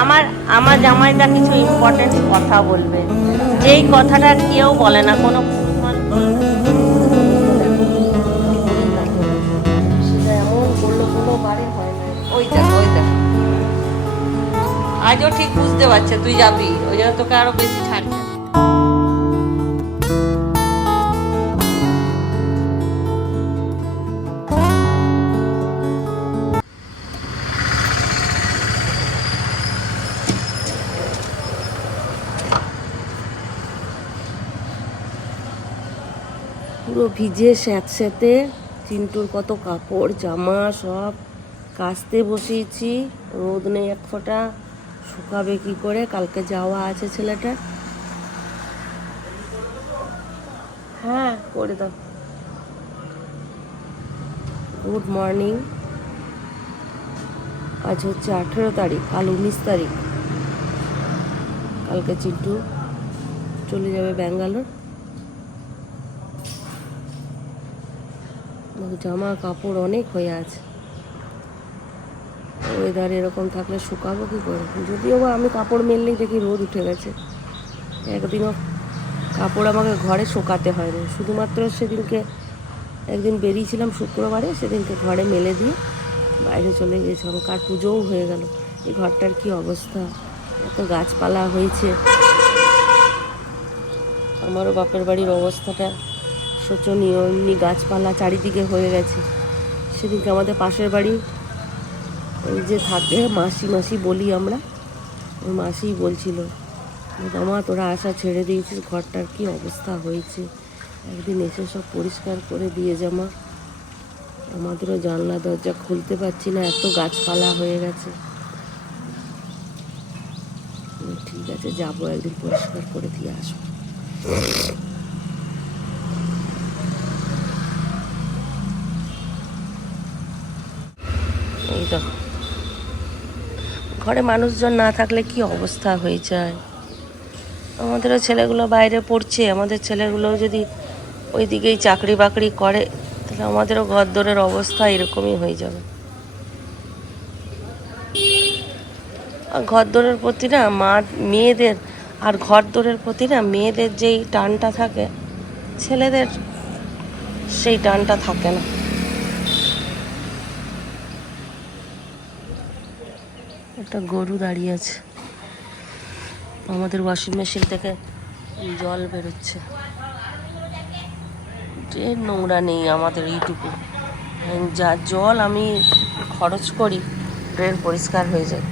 আমার আমার জামাইদা কিছু ইম্পর্টেন্ট কথা বলবে, যেই কথাটা কেউ বলে না, কোনো পুরুষ মানুষ সেটা এমন করলো, কোনো বাড়ি হয় না। ওই দেখ, ওই দেখ, আজও ঠিক বুঝতে পারছে তুই যাবি, ওই জন্য তোকে আরো বেশি ছাড়ছে। পুরো ভিজে স্যাঁতস্যাঁতে, চিন্টুর কত কাপড় জামা সব কাচতে বসিয়েছি, রোদ নেই এক ফোঁটা, শুকাবে কি করে, কালকে যাওয়া আছে ছেলেটার। হ্যাঁ করে দাও। Good morning. আজ হচ্ছে 18 তারিখ, কাল 19 তারিখ। কালকে চিন্টু চলে যাবে ব্যাঙ্গালোর। জামা কাপড় অনেক হয়ে আছে, ওয়েদার এরকম থাকলে শুকাবো কী করে? যদিও বা আমি কাপড় মেললেই দেখি রোদ উঠে গেছে। একদিনও কাপড় আমাকে ঘরে শুকাতে হয়নি, শুধুমাত্র সেদিনকে একদিন বেরিয়েছিলাম শুক্রবারে, সেদিনকে ঘরে মেলে দিয়ে বাইরে চলে গিয়েছিলাম। কার পুজোও হয়ে গেল। এই ঘরটার কি অবস্থা, এত গাছপালা হয়েছে। আমারও বাপের বাড়ির অবস্থাটা শোচনীয়, এমনি গাছপালা চারিদিকে হয়ে গেছে। সেদিনকে আমাদের পাশের বাড়ি ওই যে থাকে মাসি মাসি বলি আমরা, ওই মাসিই বলছিল, মামা তোরা আশা ছেড়ে দিয়েছিস, ঘরটার কি অবস্থা হয়েছে, একদিন এসে সব পরিষ্কার করে দিয়ে জামা। আমাদেরও জানলা দরজা খুলতে পারছি না, এত গাছপালা হয়ে গেছে। ঠিক আছে, যাবো একদিন পরিষ্কার করে দিয়ে আসবো। এই তো ঘরে মানুষজন না থাকলে কি অবস্থা হয়ে যায়। আমাদেরও ছেলেগুলো বাইরে পড়ছে, আমাদের ছেলেগুলো যদি ওই দিকেই চাকরি বাকরি করে, তাহলে আমাদেরও ঘরদোরের অবস্থা এরকমই হয়ে যাবে। আর ঘরদোরের প্রতি না মেয়েদের, আর ঘরদোরের প্রতি না মেয়েদের যেই টানটা থাকে, ছেলেদের সেই টানটা থাকে না। একটা গরু দাঁড়িয়ে আছে, আমাদের ওয়াশিং মেশিন থেকে জল বেরোচ্ছে। ড্রেন নোংরা নেই আমাদের এইটুকু, যা জল আমি খরচ করি ড্রেন পরিষ্কার হয়ে যায়।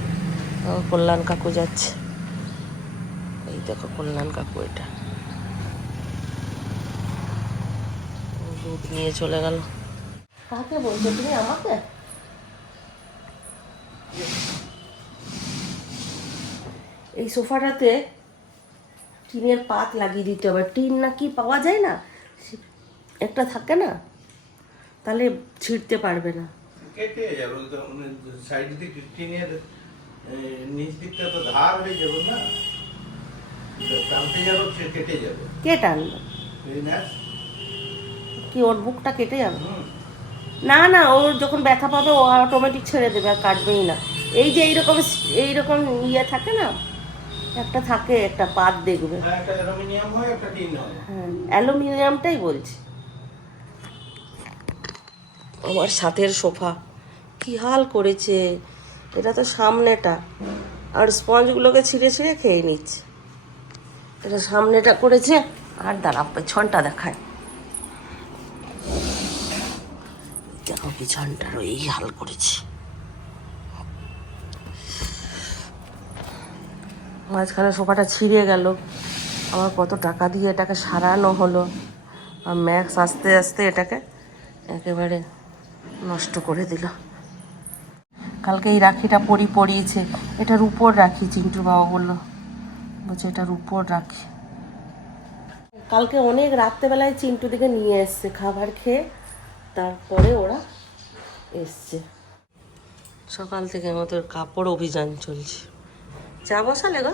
কল্যাণ কাকু যাচ্ছে, এই দেখো কল্যাণ কাকু, এটা দুধ নিয়ে চলে গেল। কাকে বলছো তুমি আমাকে? এই সোফাটাতে টিনের পাত লাগিয়ে দিতে হবে। টিন না কি পাওয়া যায় না, একটা থাকে না, তাহলে ছিঁড়তে পারবে না। কেটে যাবে সাইড দিকে, টিনের নিচ দিকটা তো ধার হয়ে যাবে না, টানতে যাবে কেটে যাবে। কে টানবে? কি ওর বুকটা কেটে যাবে? না না, ওর যখন ব্যথা পাবে ও অটোমেটিক ছেড়ে দেবে, আর কাটবেই না। এই যে এইরকম এইরকম ইয়ে থাকে না, একটা থাকে একটা পাত দেখবে। একটা অ্যালুমিনিয়াম হয়, একটা টিন হয়। হ্যাঁ, অ্যালুমিনিয়ামটাই বলছি। আমার সাথের সোফা কি হাল করেছে, এটা তো সামনেটা, আর স্পঞ্জগুলোকে ছিঁড়ে ছিঁড়ে খেয়ে নিচ্ছে। এটা সামনেটা করেছে, আর দাঁড়া পেছনটা দেখায়, দেখো পিছনটারও এই হাল করেছে। মাঝখানে সোফাটা ছিঁড়ে গেল, আমার কত টাকা দিয়ে এটাকে সারানো হলো, আর ম্যাক্স আস্তে আস্তে এটাকে একেবারে নষ্ট করে দিল। কালকে এই রাখিটা পরিয়েছে, এটার উপর রাখি, চিন্টুর বাবা বললো, বলছে এটার উপর রাখি। কালকে অনেক রাত্রেবেলায় চিন্টু দিকে নিয়ে এসছে খাবার খেয়ে, তারপরে ওরা এসছে। সকাল থেকে আমাদের কাপড় অভিযান চলছে। চা বসালে গো?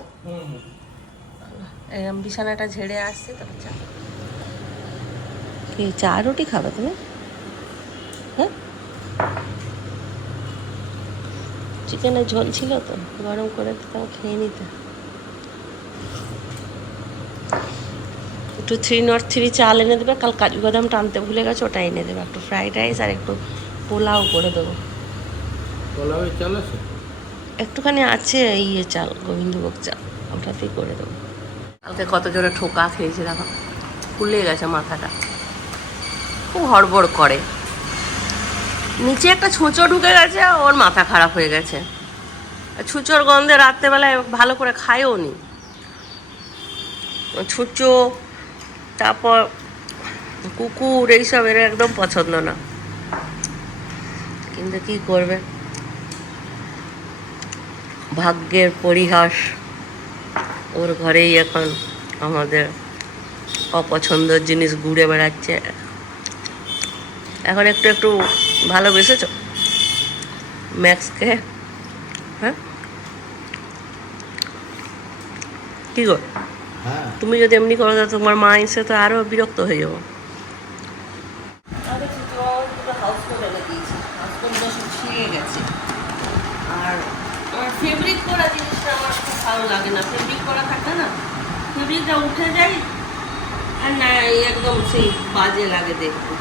এরম বিছানাটা ঝেড়ে আসছে, তবে চা। কি চা রুটি খাবে তুমি? হ্যাঁ, চিকেনের ঝোল ছিল তো, গরম করে দিতাম, খেয়ে নিতে। একটু 303 চাল এনে দেবে, কাল কাজু বাদামটা আনতে ভুলে গেছে, ওটা এনে দেবে। একটু ফ্রাইড রাইস আর একটু পোলাও করে দেবো। পোলাওয়ের চাল আছে? একটুখানি আছে ইয়ে চাল, গোবিন্দভোগ চাল, ওটাতেই করে দেবো। কালকে কত জোরে ঠোকা খেয়েছি দেখো, ফুলে গেছে মাথাটা, খুব হড়বড় করে। নিচে একটা ছুঁচো ঢুকে গেছে, ওর মাথা খারাপ হয়ে গেছে। ছুঁচোর গন্ধে রাত্রেবেলায় ভালো করে খায়ও নি। ছুঁচো, তারপর কুকুর, এইসব এর একদম পছন্দ না, কিন্তু কি করবে, ভাগ্যের পরিহাস। ওর ঘরেই এখন আমাদের অপছন্দের জিনিস ঘুরে বেড়াচ্ছে। এখন একটু একটু ভালোবেসেছ ম্যাক্সকে? হ্যাঁ কি গো, তুমি যদি এমনি করো তো তোমার মা এসে তো আরো বিরক্ত হয়ে যাবো। আর আমার ফেব্রিক করা জিনিসটা আমার খুব ভালো লাগে না, ফেব্রিক করা থাকে না, ফেব্রিকটা উঠে যায় আর না একদম সেই বাজে লাগে দেখতে।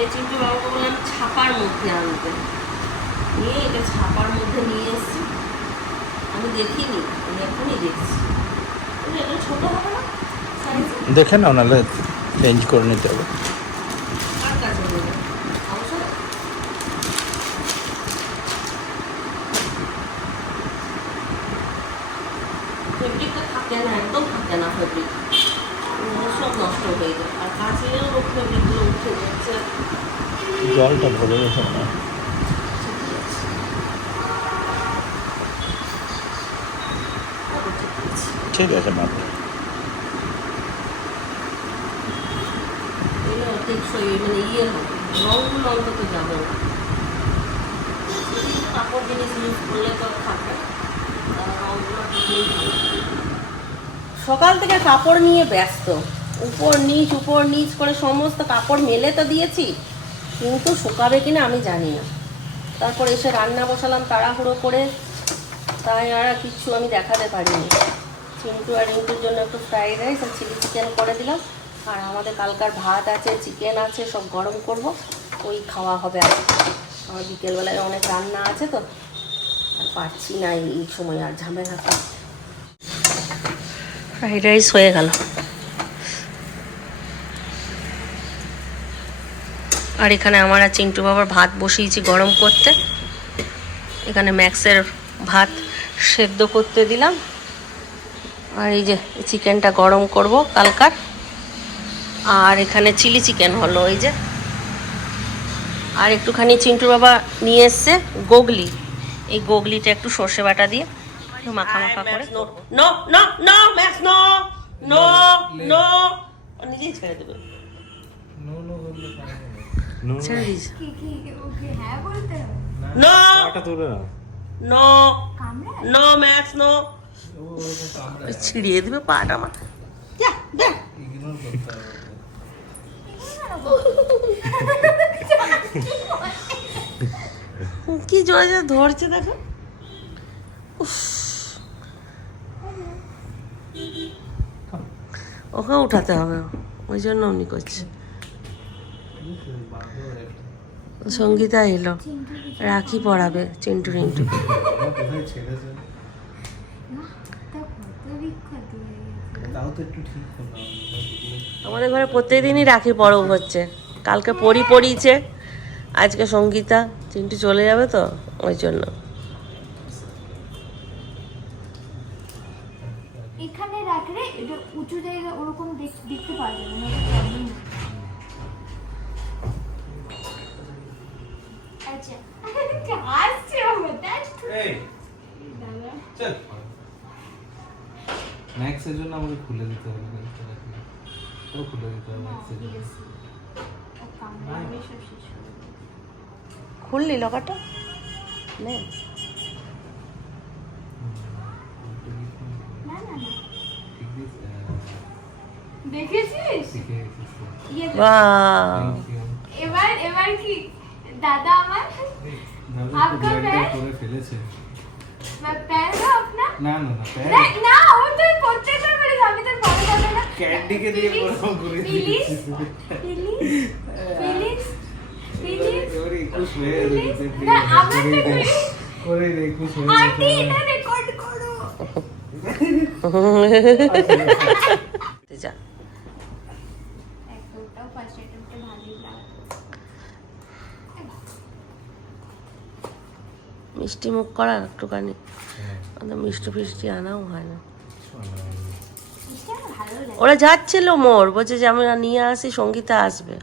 এই চিন্টু বাবাকে বললাম ছাপার মধ্যে আনতে, নিয়ে এটা ছাপার মধ্যে নিয়ে এসেছি। আমি দেখিনি, আমি এখনই দেখছি। এটা ছোটো হবে না দেখে নাও, নাহলে চেঞ্জ করে নিতে হবে। কার কাছে দেবে অবশ্য ফেব্রিকটা থাকে না, একদম থাকে না ফেব্রিক, সব নষ্ট হয়ে যায়। আর কাছেও ফেব্রিকগুলো উঠে যাচ্ছে। জলটা ভরে রেখে না। ঠিক আছে মাত্র টেকসই মানে ইয়ে হবে, রঙগুলো অন্তত যাবে না। কাপড় জিনিস ইউজ করলে তো থাকে না, রঙগুলো ঠিকই থাকে। সকাল থেকে কাপড় নিয়ে ব্যস্ত, উপর নিচ করে সমস্ত কাপড় মেলে তো দিয়েছি, কিন্তু শুকাবে কিনা আমি জানি না। তারপর এসে রান্না বসালাম তাড়াহুড়ো করে, তাই আর কিচ্ছু আমি দেখাতে পারিনি। চিন্টু আর রিন্টুর জন্য একটু ফ্রাইড রাইস আর চিলি চিকেন করে দিলাম। আর আমাদের কালকার ভাত আছে, চিকেন আছে, সব গরম করব, ওই খাওয়া হবে। আর আমার বিকেলবেলায় অনেক রান্না আছে তো, আর পারছি না এই সময় আর ঝামেলাটা। ফ্রাইড রাইস হয়ে গেল। আর এখানে আমার আর চিন্টু বাবার ভাত বসিয়েছি গরম করতে। এখানে ম্যাক্সের ভাত সেদ্ধ করতে দিলাম, আর এই যে চিকেনটা গরম করব কালকার। আর এখানে চিলি চিকেন হলো এই যে। আর একটুখানি চিন্টু বাবা নিয়ে এসছে গোগলি, এই গোগলিটা একটু সর্ষে বাটা দিয়ে মাখা মাখা করে। No no no Max, no no no, নিজেই ছেড়ে দেবে। ছেড়ে দিস। No no no Max, no. ছিড়িয়ে দিবে পাটা আমার। কি জোরে জোরে ধরছে দেখো। ওকে উঠাতে হবে, ওই জন্য উনি করছে। সঙ্গীতা এলো, রাখি পরাবে চিন্টু রিন্টুকে। আমাদের ঘরে প্রত্যেকদিনই রাখি পরব হচ্ছে। কালকে পরিয়েছে, আজকে সঙ্গীতা। চিন্টু চলে যাবে তো ওই জন্য। এখানে রাখলে এটা উঁচু জায়গা ওরকম দেখতে পারবে না। আচ্ছা আসছে চল ম্যাক্সের জন্য আমাকে খুলে দিতে হবে, খুলে দিতে হবে ম্যাক্সের জন্য। খুললি লকারটা? নেই। দেখেছিস? বাহ, এবার কি দাদা আমার করে ফেলেছে। প্যান দাও আপনার না না না না ও তো প্রত্যেকবার বলে আমি তো বড় যাবে না ক্যান্ডিকে দিয়ে বড় করে প্লিজ প্লিজ প্লিজ ওরে খুশ হয়ে গেছে না আমার তো করে রে খুশ হয়ে আন্টি এটা রেকর্ড করো যা একটাও ফার্স্ট অ্যাটেম্পটে ভালোই লাগলো মিষ্টি মুখ করা একটুখানি মিষ্টি ফিষ্টি আনাও হয় না। এটা আমার ভালো লাগে ওরা যাচ্ছিল মোর বলছে যে আমরা নিয়ে আসি, সঙ্গীতা আসবে।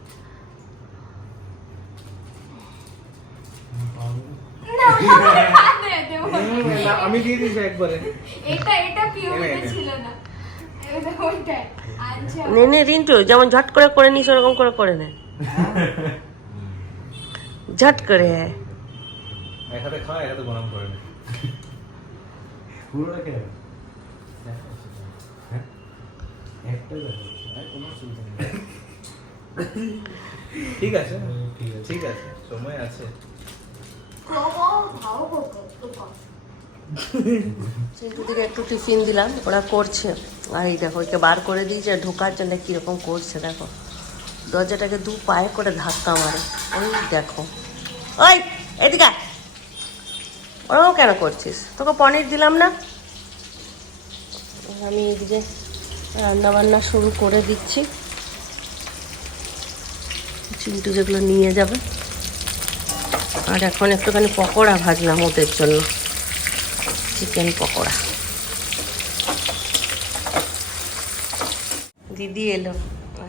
না আমার কানে দেবো না আমি দিয়ে দিয়েছি একবারে এটা পিওরিটা ছিল না এটা ওইটাই আচ্ছা নে নে রিন্টু, যেমন ঝট করে নিস ওরকম করে নে, ঝট করে। এক হাতে খাওয়া এক হাতে গরম করে নে পুরোটা খেয়ে একটা কোনো অসুবিধা নেই ঠিক আছে ঠিক আছে সময় আছে চিন্টুদিকে একটু টিফিন দিলাম, ওরা করছে। আর এই দেখো ওকে বার করে দিয়েছে, ঢোকার জন্য কীরকম করছে দেখো, দরজাটাকে দু পায়ে করে ধাক্কা মারে। ওই দেখো, ওই এদিকে আয়। ওরাও কেন করছিস? তোকে পনির দিলাম না? আমি এদিকে রান্নাবান্না শুরু করে দিচ্ছি। চিন্টু যেগুলো নিয়ে যাবে। আর এখন একটুখানি পকোড়া ভাজলাম ওদের জন্য, চিকেন পকোড়া। দিদি এলো,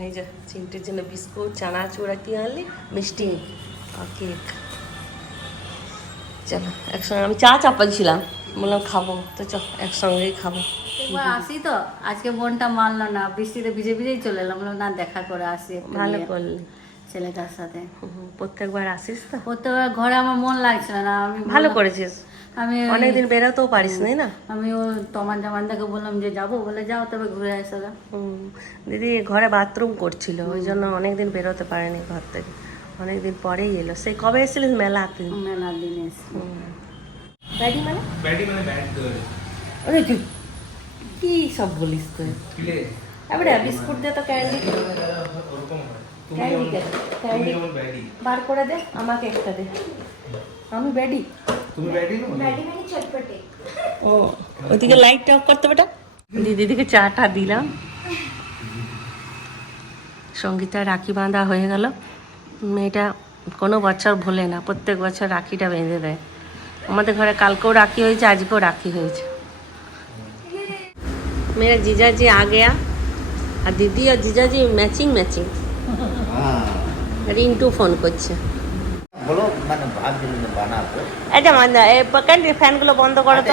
এই যে চিন্টুর জন্য বিস্কুট, চানাচুর, কি আনলি, মিষ্টি আর কেক। চলো একসঙ্গে, আমি চা চাপাচ্ছিলাম, বললাম খাবো তো, চ একসঙ্গেই খাবো। একবার আসি তো, আজকে মনটা মানলো না, বৃষ্টিতে ভিজেই চলে এলাম, বললাম না দেখা করে আসি একটু ভালো নিয়ে করলি, ছেলেটার সাথে। প্রত্যেকবার আসিস তো, প্রত্যেকবার ঘরে আমার মন লাগছিল না, আমি ভালো বললাম- করেছিস। আমি অনেকদিন বেরোতেও পারিস নাই না। আমি ও তোমার জামানদাকে বললাম যে যাবো, বলে যাও তবে ঘুরে আসো গা। দিদি ঘরে বাথরুম করছিল, ওই জন্য অনেকদিন বেরোতে পারেনি ঘর থেকে, অনেকদিন পরেই এলো। সেই কবে এসেছিলিস? মেলাতে। মেলার দিনে এসে ব্যাডি মানে ব্যাটি মানে ব্যাট ধরে ওরে কি সব বলিস তুই? প্লে এবারে বিস্কুট দে তো, ক্যান্ডি ওরকম হয় তুমি ক্যান্ডি যেমন তুমি যেমন ব্যাটি বার করে দে, আমাকে একটা দে, আমি ব্যাডি। তুমি ব্যাটি নো ব্যাটি মানে চটপটে ও ওইদিকে লাইটটা অফ করতে বেটা। দিদিকে চাটা দিলাম। সঙ্গীতা রাখি বাঁধা হয়ে গেল। মেয়েটা কোনো বছর ভোলে না, প্রত্যেক বছর রাখিটা বেঁধে দেয়। আমাদের ঘরে কালকেও রাখি হয়েছে, আজকেও রাখি হয়েছে। मेरा जीजा जी आ गया और दीदी और जीजा जी मैचिंग রিন্টু ফোন করছে। বলো মানে ভাবছিলাম বানাবো। এটা মানে পকেট ফ্যানগুলো বন্ধ করো তো।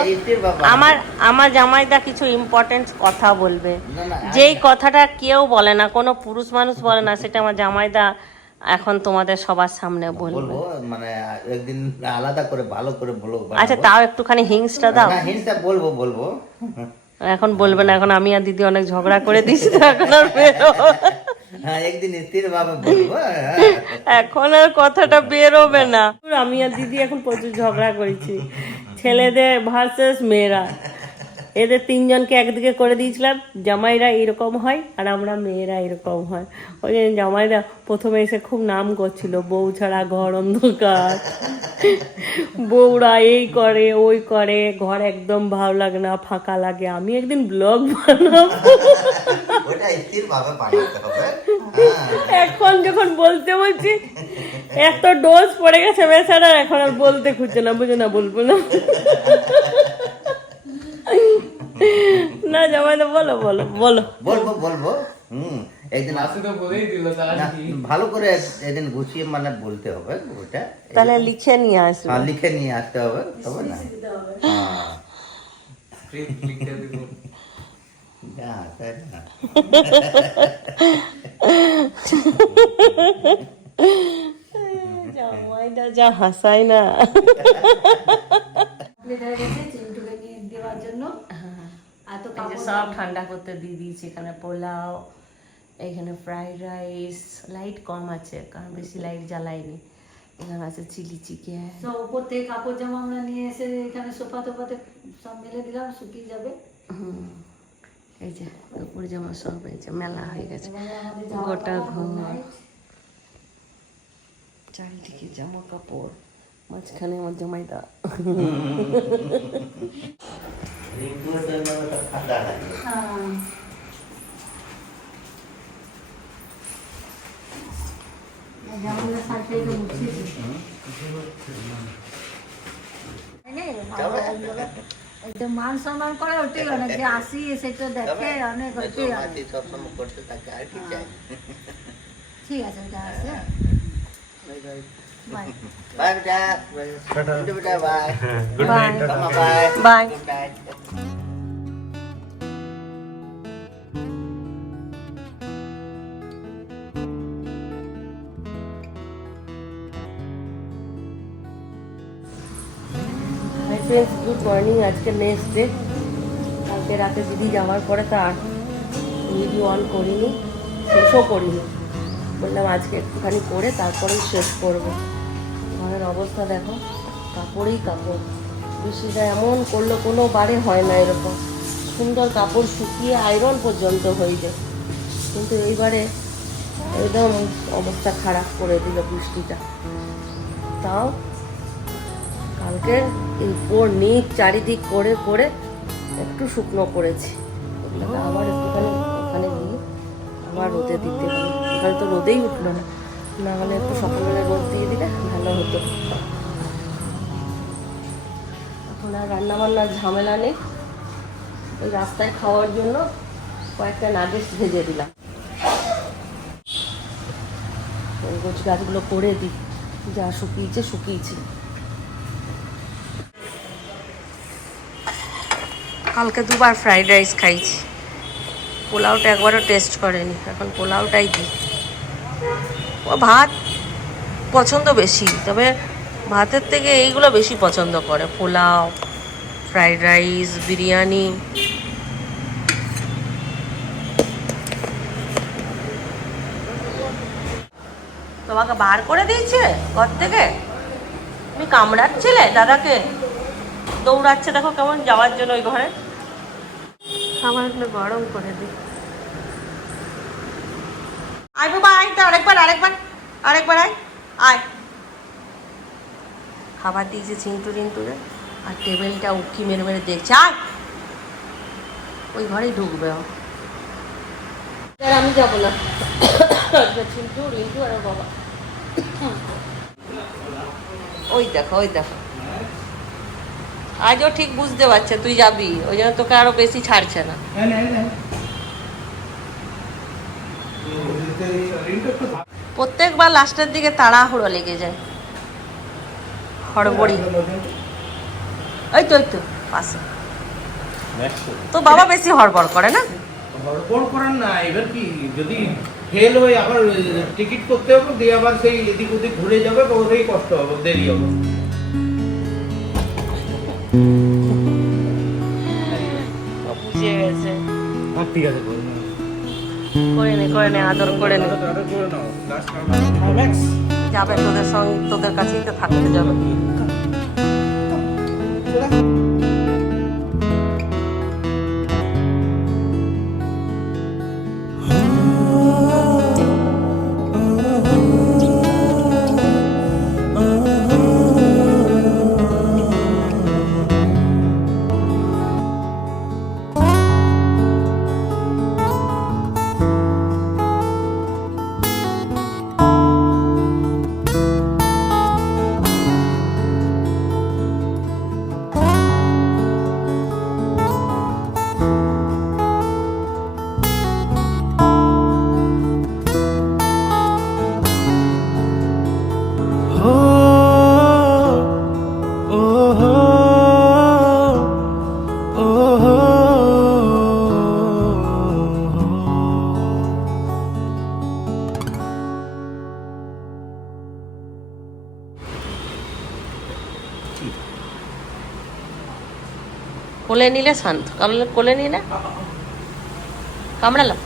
আমার জামাইদা কিছু ইম্পর্টেন্ট কথা বলবে, যেই কথাটা কেউ বলে না, কোনো পুরুষ মানুষ বলে না, সেটা আমার জামাইদা এখন তোমাদের সবার সামনে বলবে। বলবো মানে একদিন আলাদা করে ভালো করে বলো। আচ্ছা তাও একটুখানি হিংসটা দাও। না হিংসা বলবো এখন বলবে না, এখন আমি আর দিদি অনেক ঝগড়া করে দিচ্ছি তো, এখন আর বেরোবো। হ্যাঁ একদিন স্থির ভাবে বলবো। এখন আর কথাটা বেরোবে না। আমি আর দিদি এখন প্রচুর ঝগড়া করেছি, ছেলেদের ভার্সেস মেয়েরা। এদের তিনজনকে একদিকে করে দিয়েছিলাম, জামাইরা এরকম হয় আর আমরা মেয়েরা এরকম হয়। ওই জন্য জামাইরা প্রথমে এসে খুব নাম করছিল, বউ ছাড়া ঘর অন্ধকার, বউরা এই করে ওই করে, ঘর একদম ভালো লাগে না, ফাঁকা লাগে। আমি একদিন ব্লগ বানাবো, ওটা স্থির ভাবে বানাতে হবে। এখন যখন বলতে বলছি এত ডোজ পড়ে গেছে বেচারা, এখন আর বলতে খুঁজছে না, বুঝে না, বলবো না। না জামাইদা বলো বলো বলো। বলবো একদিন আসে তো বলেই দিল তারা না, ভালো করে একদিন গুছিয়ে মানে বলতে হবে ওটা। তাহলে লিখে নিয়ে আসবো। হ্যাঁ লিখে নিয়ে আসতে হবে, তবে না হ্যাঁ লিখে দিব যা, তাই না? জামাইদা যা হাসায় না। প্লেট হয়ে গেছে চিন্টুকে নিয়ে দেওয়ার জন্য। আর তো এই যে সব ঠান্ডা করতে দিয়ে দিয়েছি। এখানে পোলাও, এখানে ফ্রাইড রাইস, লাইট কম আছে কারণ বেশি লাইট জ্বালাইনি। এখানে আছে চিলি চিকেন। সব উপর থেকে কাপড় জামা আমরা নিয়ে এসে এখানে সোফা টোফাতে সব মেলে দিলাম, শুকিয়ে যাবে। এই যে কাপড় জামা সব এই যে মেলা হয়ে গেছে, এবারে আমাদের জামা গোটা কাপড়, ঘর, good night। চারিদিকে জামা কাপড়, মাঝখানে আমার জামাইদা। রিঙ্কুর তো এবার ওটা ঠান্ডা লাগে। হ্যাঁ। জামাগুলো সাইডে মুছিয়েছি। একটু মান সম্মান করে ওটাই অনেক, যে আসি সেটা দেখে অনেক, ওটাই অনেক। মাটি সবসময় করতে থাকে, আর কি চাই? ঠিক আছে, ওটা আছে। বাই। বাই বেটা, বেটা bye, bye bye bye. Good night. Hi friends, good morning. আজকে নেক্সট ডে। কালকে রাতে দিদি যাওয়ার পরে তো আর ভিডিও অন করিনি, শেষও করিনি। বললাম আজকে একটুখানি করে তারপরেই শেষ করবো। ঘরের অবস্থা দেখো, কাপড়েই কাপড়। বৃষ্টিটা এমন করলো, কোনো বারে হয় না এরকম সুন্দর কাপড় শুকিয়ে আয়রন পর্যন্ত হয়ে যায়, কিন্তু এইবারে একদম অবস্থা খারাপ করে দিল বৃষ্টিটা। তাও কালকে এই উপর নিচ চারিদিক করে করে একটু শুকনো করেছি। এগুলোকে আবার একটুখানি এখানে নিয়ে আবার রোদে দিতে হবে। এখানে তো রোদেই উঠলো না, না হলে একটু সকালবেলা রোদ দিয়ে দিলে ভালো হতো। এখন আর রান্নাবান্নার ঝামেলা নেই। ওই রাস্তায় খাওয়ার জন্য কয়েকটা নাগেটস ভেজে দিলাম। ওই গোছ গাছগুলো করে দিই, যা শুকিয়েছে শুকিয়েছে। কালকে দুবার ফ্রাইড রাইস খাইছি, পোলাওটা একবারও টেস্ট করেনি। এখন পোলাওটাই দিই। ও ভাত পছন্দ বেশি, তবে ভাতের থেকে এইগুলো বেশি পছন্দ করে, পোলাও, ফ্রাইড রাইস, বিরিয়ানি। তোমাকে বার করে দিয়েছে ঘর থেকে? তুমি কামড়াচ্ছিলে দাদাকে? দৌড়াচ্ছে দেখো কেমন যাওয়ার জন্য ওই ঘরে। খাবার এগুলো গরম করে দিই। আয় বাবা, আয় তো, আরেকবার আরেকবার আরেকবার আয় আয়। খাবার দিয়েছে চিন্টু টিন্টুরে, আর টেবিলটা উকি মেরে মেরে দেখছে। আয়, ওই ঘরেই ঢুকবে ও। আর আমি যাবো না, চিন্টু রিন্টু আর ওর বাবা। ওই দেখো ওই দেখো, আজও ঠিক বুঝতে পারছে তুই যাবি, ওই জন্য তোকে আরো বেশি ছাড়ছে না। প্রত্যেকবার লাস্টের দিকে তাড়াহুড়ো লেগে যায়, হড়বড়ি। ওই তো পাশে তো বাবা বেশি হড়বড় করে না? হড়বড় করার না, এবার কি যদি ফেল হয়ে আবার টিকিট করতে হবে, দিয়ে আবার সেই এদিক ওদিক ঘুরে যাবে, ওটাই কষ্ট হবে, দেরি হবে। বুঝে গেছে। ঠিক আছে, করে নে আদর করে নে। ম্যাক্স যাবে তোদের সঙ্গে, তোদের কাছেই তো থাকতে যাবে। কোলে নিলে শান্ত, কোলে নিলে কামড়ালাম।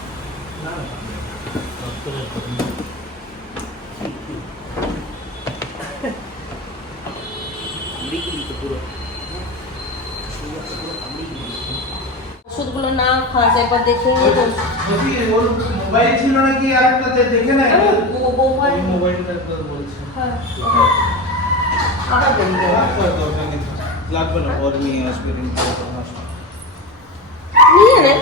পুরো ওষুধগুলো না খাস একবার দেখে নিয়ে তো যদি ওর মোবাইল ছিল নাকি আরেকটাতে দেখে না মোবাইল মোবাইলটা একবার বলছে হ্যাঁ আবার বেরিয়ে যাবে। দরকার নেই লাগবে না পরে নিয়ে আসবে কিন্তু নিয়ে নে